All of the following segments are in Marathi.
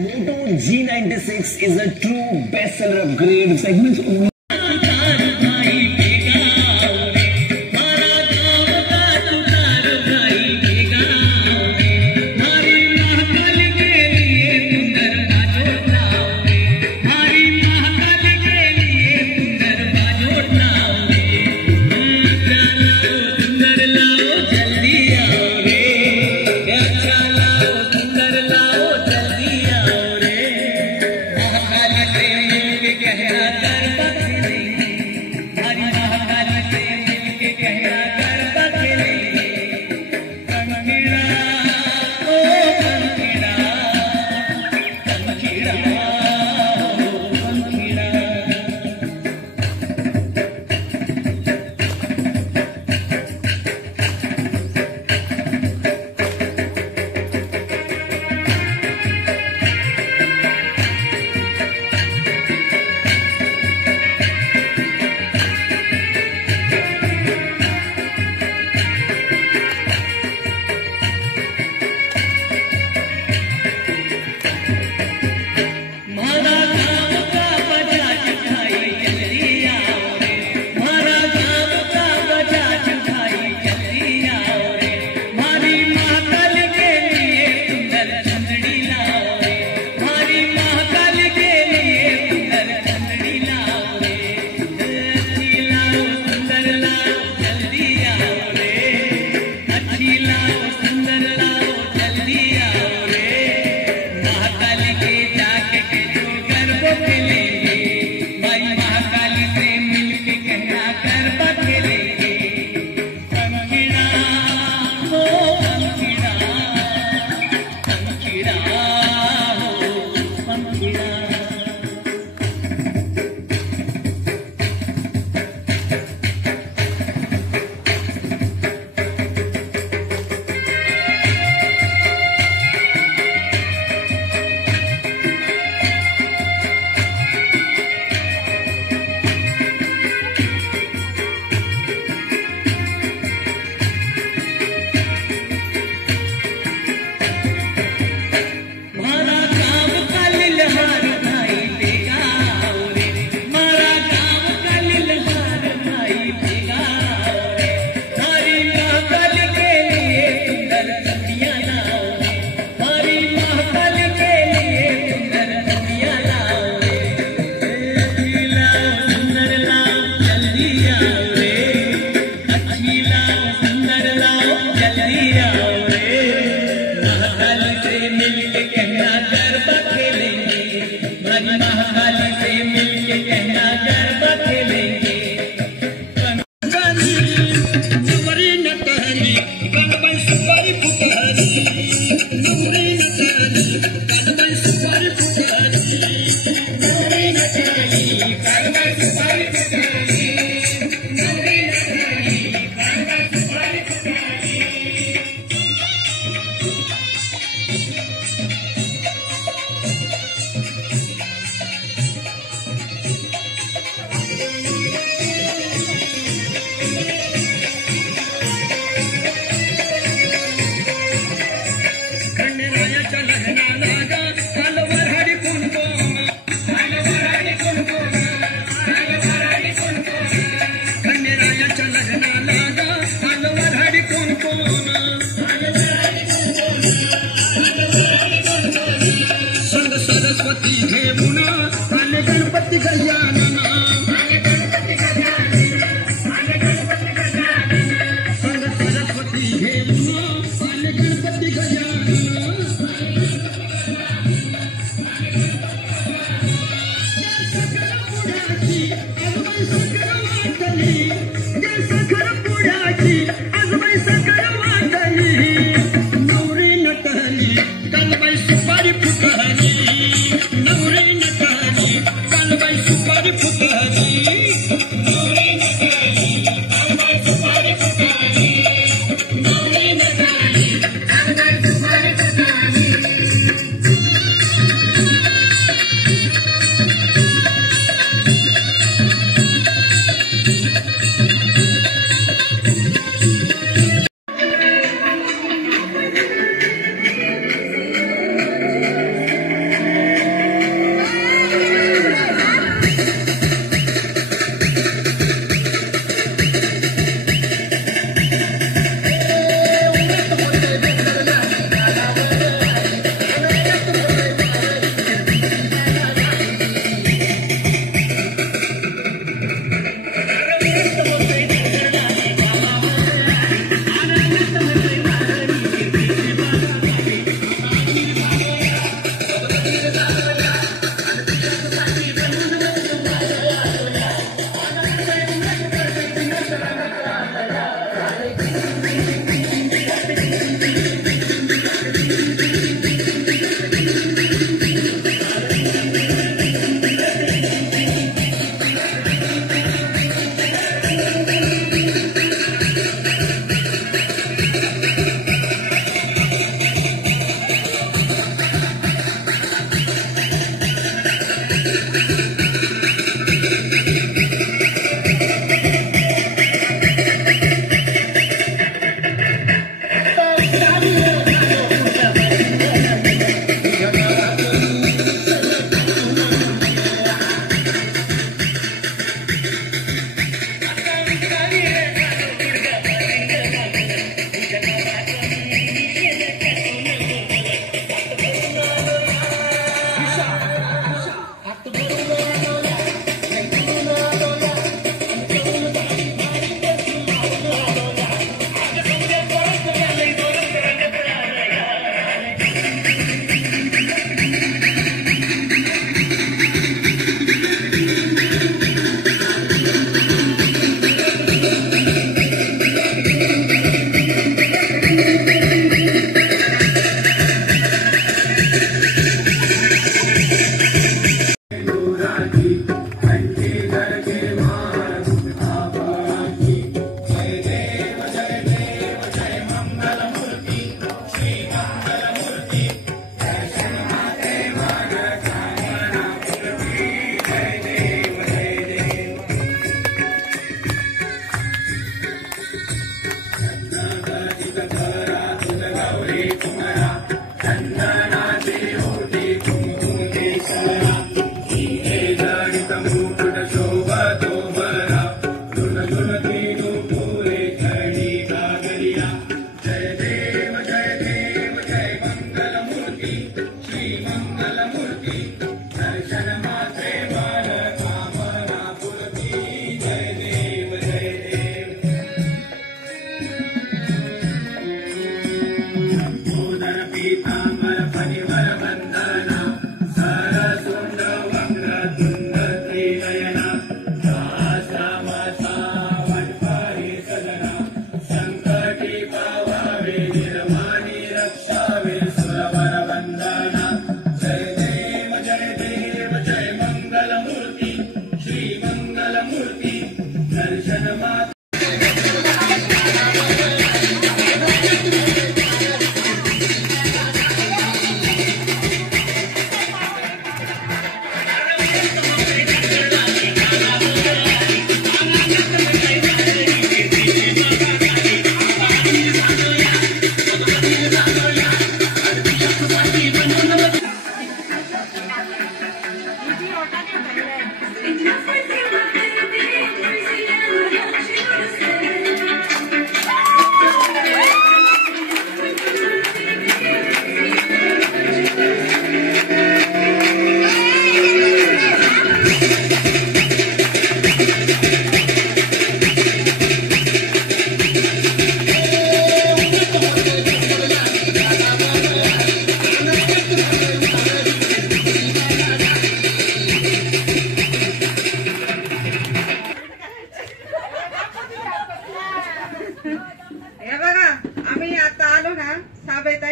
Moto G96 is a true bestseller of grade segments. कहना कर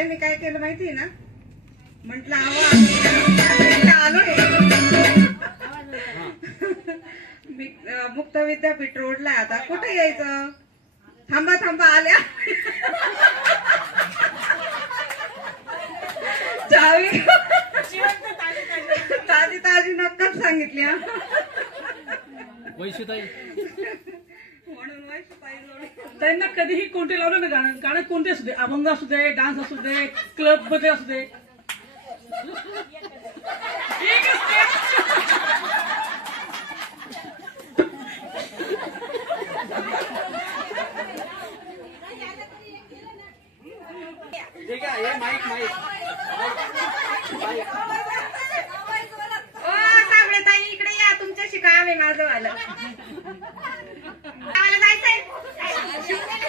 मी काय केलं माहिती ना, म्हटलं आलो मुक्त विद्यापीठ रोडला, आता कुठे यायचं, थांबा थांबा आल्या चावी ताजी ताजी नक्कच सांगितली वैशुताई म्हणून त्यांना कधीही कोणते लावलं ना गाणं, गाणं कोणते असू दे, अभंग असू दे, डान्स असू दे, क्लब मध्ये असू दे, ठीक आहे हे माईक माईक साबळे ताई इकडे या, तुमच्याशी काम आहे माझं वालं.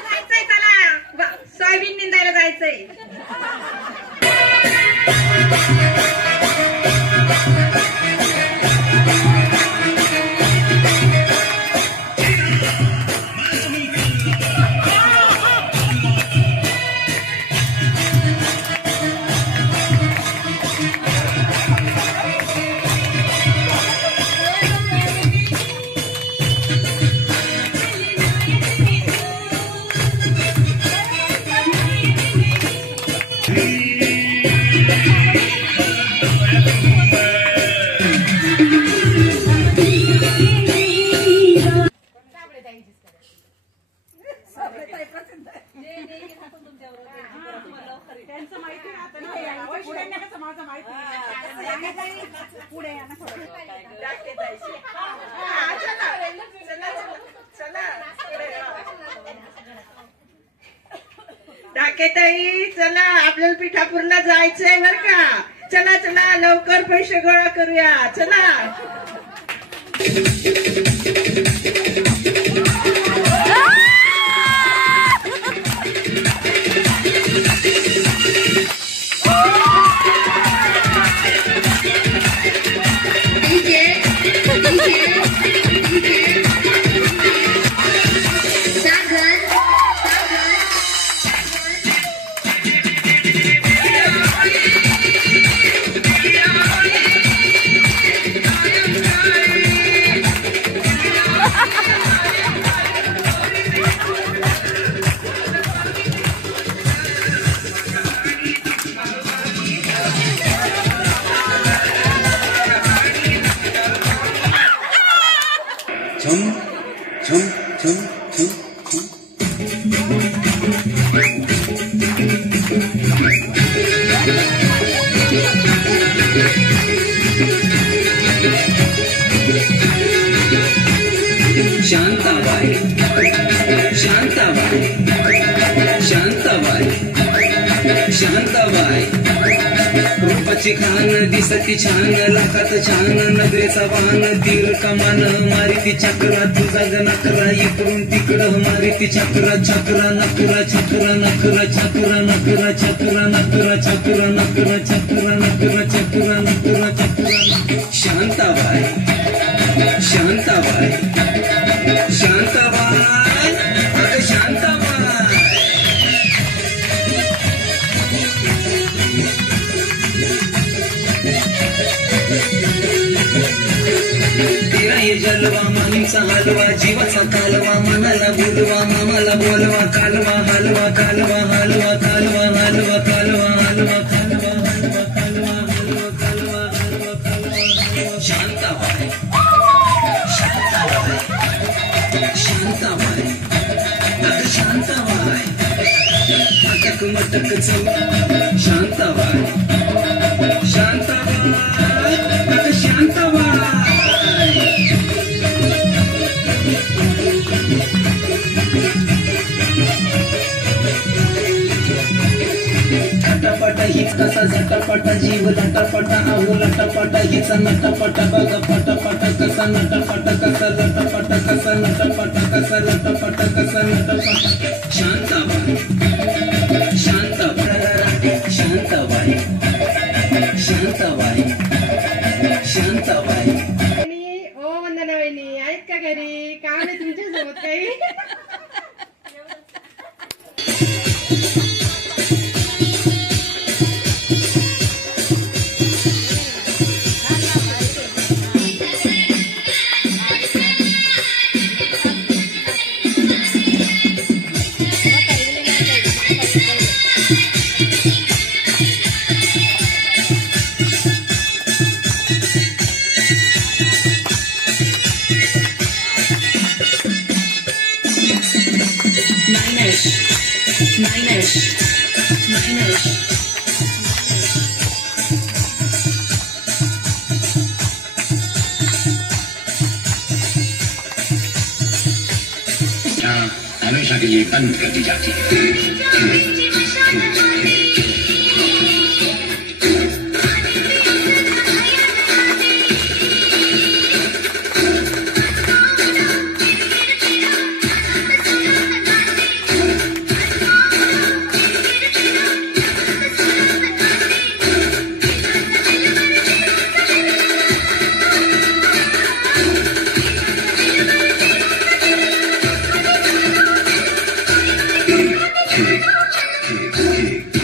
जायचंय चला, सोयाबीन निंदायला जायचंय. पुढे या ना थोडं. हा, चला चला चला पुढे या. डाकेताई चला आपल्याला पिठापूरला जायचंय बर का. चला चला लवकर पैसे गोळा करूया. चला Chum, chum, chum, chum, chum. Shantabai, Shantabai, Shantabai, Shantabai. रूपाची Khan दिसती छान, लाखात छान नगरेचा वाहन, तीर कमान मारिती चक्रा, तुझा ग नकरा इकडून तिकडं मारिती चक्रा, चक्रा नकरा चक्रा नकरा चक्रा नकरा चक्रा नकरा चक्रा नकरा चक्रा नकरा चक्रा नकरा चक्रा. शांताबाई, शांताबाई, शांताबाई, अगं शांताबाई. तेरा ये जलवा माहीचा हलवा, जीवाचा कालवा, मनाला बोलवा, मामाला बोलवा, कालवा हलवा कालवा हलवा कालवा हलवा कालवा हलवा कालवा हलवा कालवा हलवा कालवा हलवा कालवा. शांताबाई, शांताबाई, शांताबाई, अगं शांताबाई. अटक मटक चल शांताबाई, शांताबाई, अगं शांताबाई. झटापटा हीच कसा झटापटा जीव लटापटा अहो लटापटा हिचा नटापटा बघा पटापटा कसा नटापटा कसा लटापटा कसा नटापटा कसा लटापटा कसा नटापटा. शांताबाई, शांताबाई, शांताबाई, शांताबाई, शांताबाई. ओ वंदना वहिनी आहेत का घरी? काम आहे तुमच्यासोबत काही? हमेशा के लिए बंद कर दी जाती है. Kick.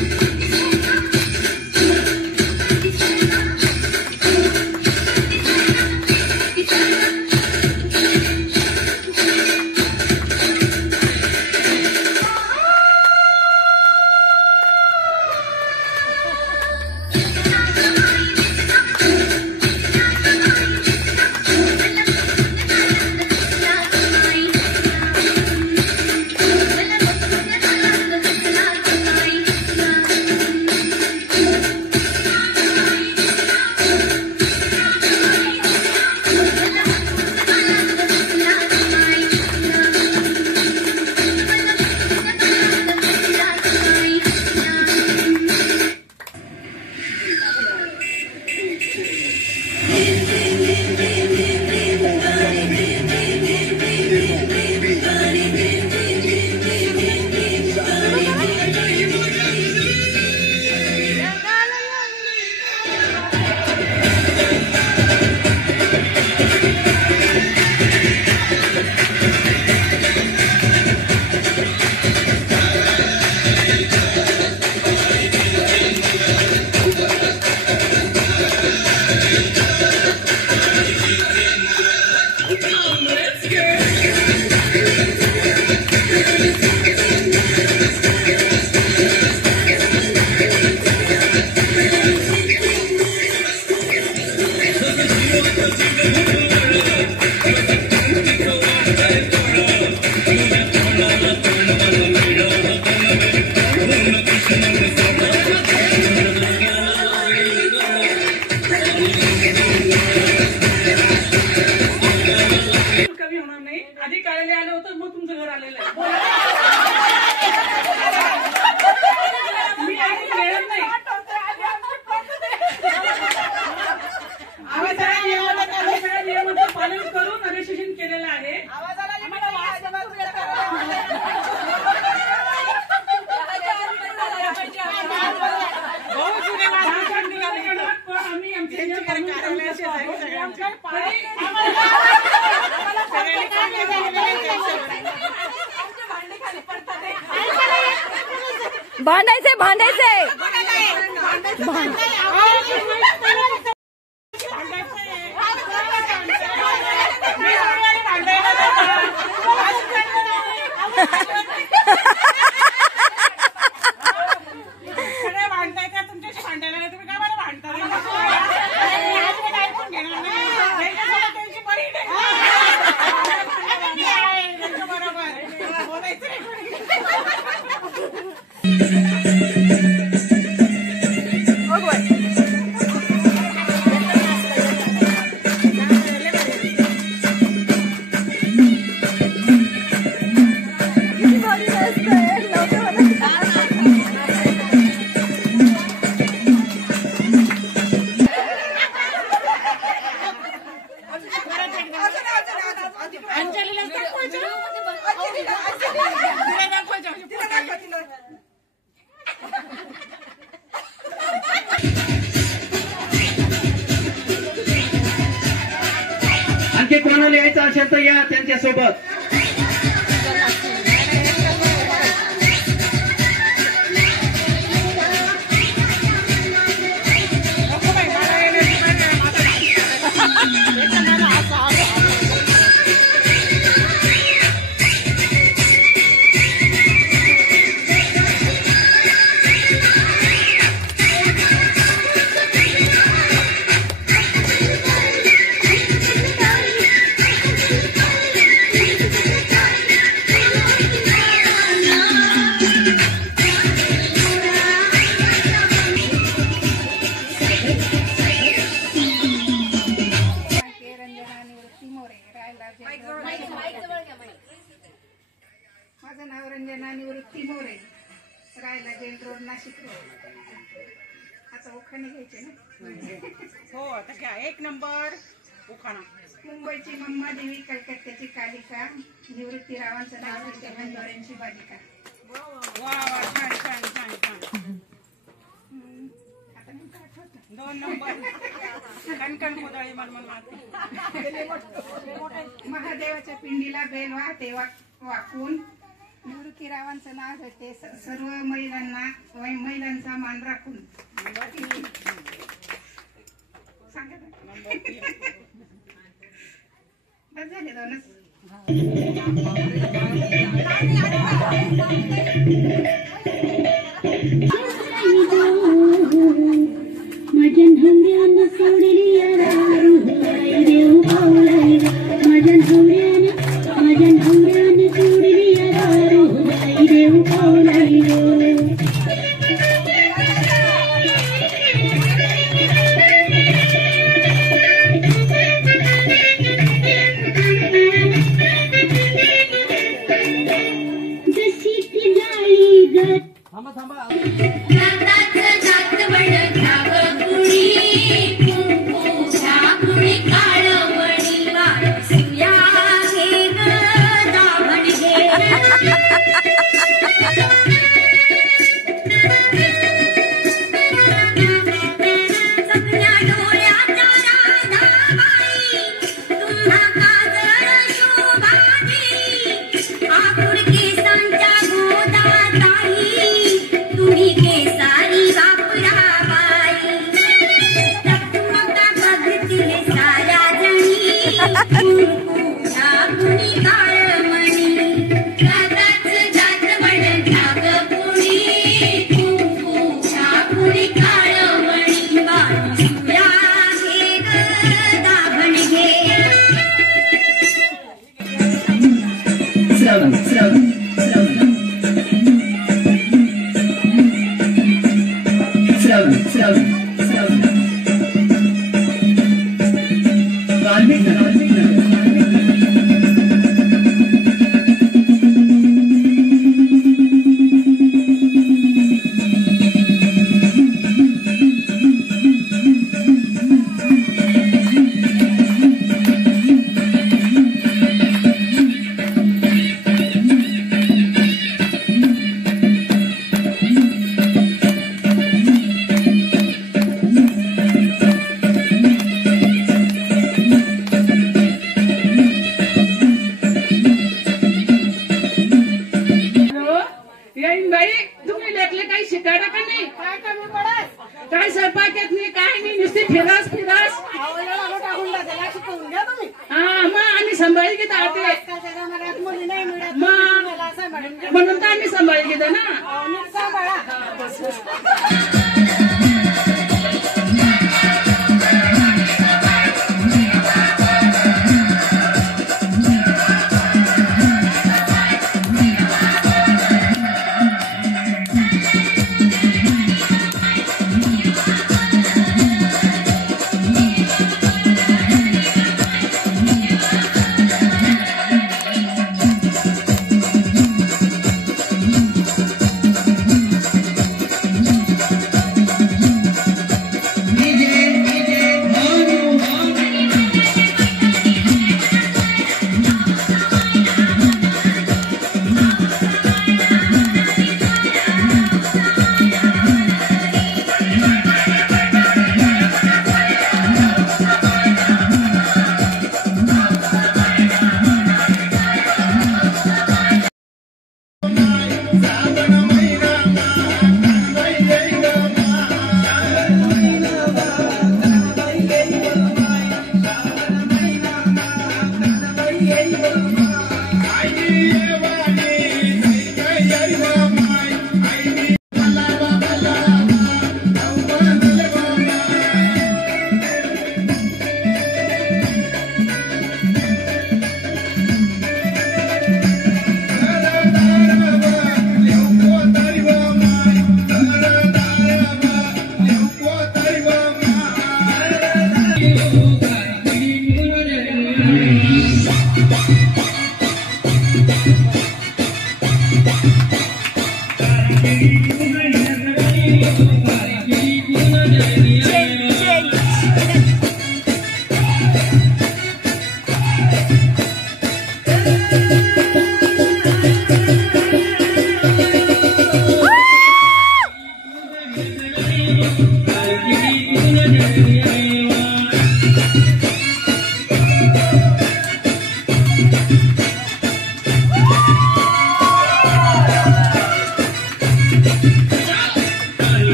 केलेला आहे. पण आम्ही भांडायचे तुमच्याशी भांडायला नाही. तुम्ही काय मला भांडता आणखी कोणाला यायचं असेल तर या त्यांच्यासोबत. माझं नाव रंजना निवृत्ती मोरे, राहायला जैन रोड, नाशिक रोड. आता उखाणे घ्यायचे ना. हो आता घ्या. 1 नंबर उखाणा. मुंबईची मम्मा देवी, कलकत्त्याची कालिका, निवृत्ती रावांचं नाव बंदोऱ्यांची बालिका. वा वा छान छान छान छान. आता नेमकं आठवत नाही. 2 नंबर कणकण कोदाळी मनमन माती. महादेवाच्या पिंडीला बेल वाहते वाकून, निवृत्ती रावांचं नाव घेते सर्व महिलांचा मान राखून. सांगा नंबर 3. बस झाले 2च. माझ्या नवऱ्यानं सोडली देव पावलाई. माझ्या नवऱ्यानं सोडली देव पावलाई. जशी ती जाळी गत सांभाळी घेता आते आजकालच्या जमान्यात मुली नाही मिळत मग मला सांभाळून घ्या. म्हणून तर आम्ही सांभाळी घेतो ना. नीट सांभाळा.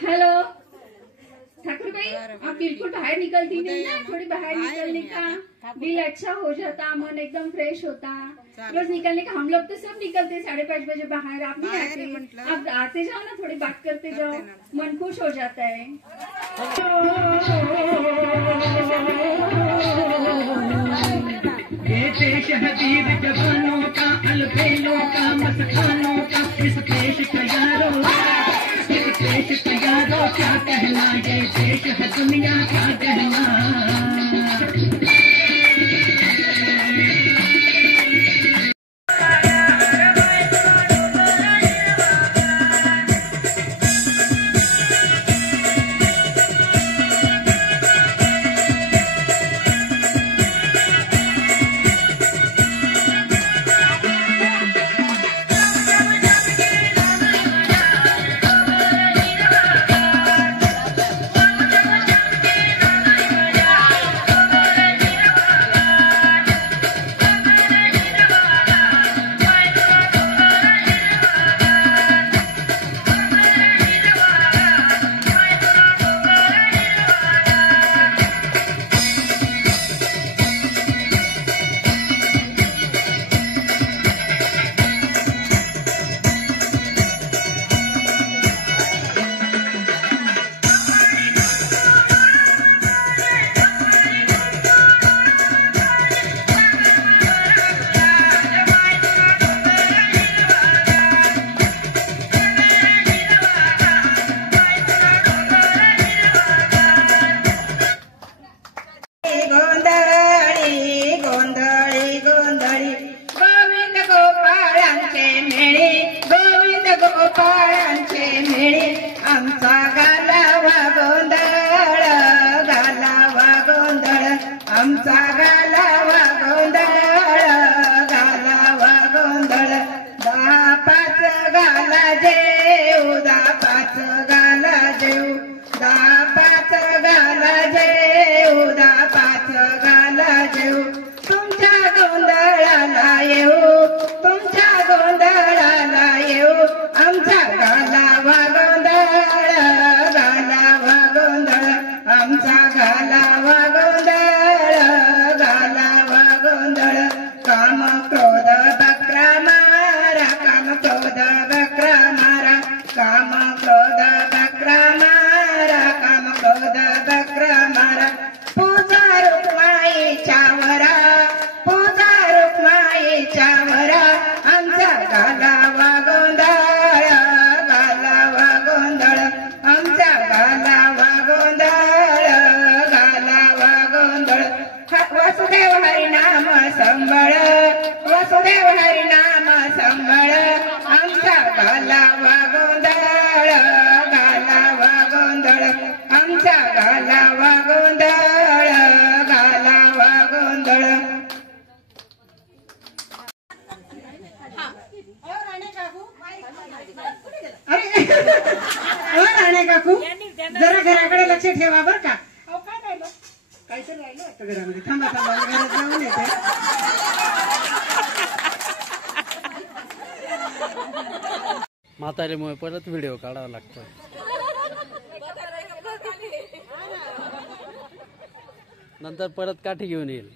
हेलो ठाकुर भाई, आप बिल्कुल बाहर निकलती नहीं ना, थोड़ी बाहर निकलने का दिल अच्छा हो जाता, मन एकदम फ्रेश होता। रोज निकलने का, हम लोग तो सब निकलते 5:30 बजे बाहर, आप नहीं आते। आप आते जाओ ना, थोड़ी बात करते जाओ, मन खुश हो जाता है। ये देश है वीर जवानों का, अलबेलों का, मस्तानों का, इस देश का यारो, इस देश का यारो क्या कहना, ये देश है दुनिया का कहना। गोपाळांचे मेळे आमचा गालावा गोंधळ क्रोध बक्र मारा काम क्रोध बक्र मारा पूजा रुक्माईच्या वरा पूजा रुक्माईच्या वरा आमचा घालावा गोंधळ घालावा गोंधळ आमचा घालावा गोंधळ घालावा गोंधळ वसुदेव हरिनाम संबळ वसुदेव हरिनाम संबळ आमचा घालावा गोंधळ घालावा गोंधळ आमचा घालावा गोंधळ घालावा गोंधळ राणे काकू जरा घराकडे लक्ष ठेवा बर का काय राहिलं काहीतरी राहिलं वाटतं घरामध्ये थांबा थांबा मी घरात जाऊन येते म्हातारीमुळे परत व्हिडिओ काढावा लागतो नंतर परत काठी घेऊन येईल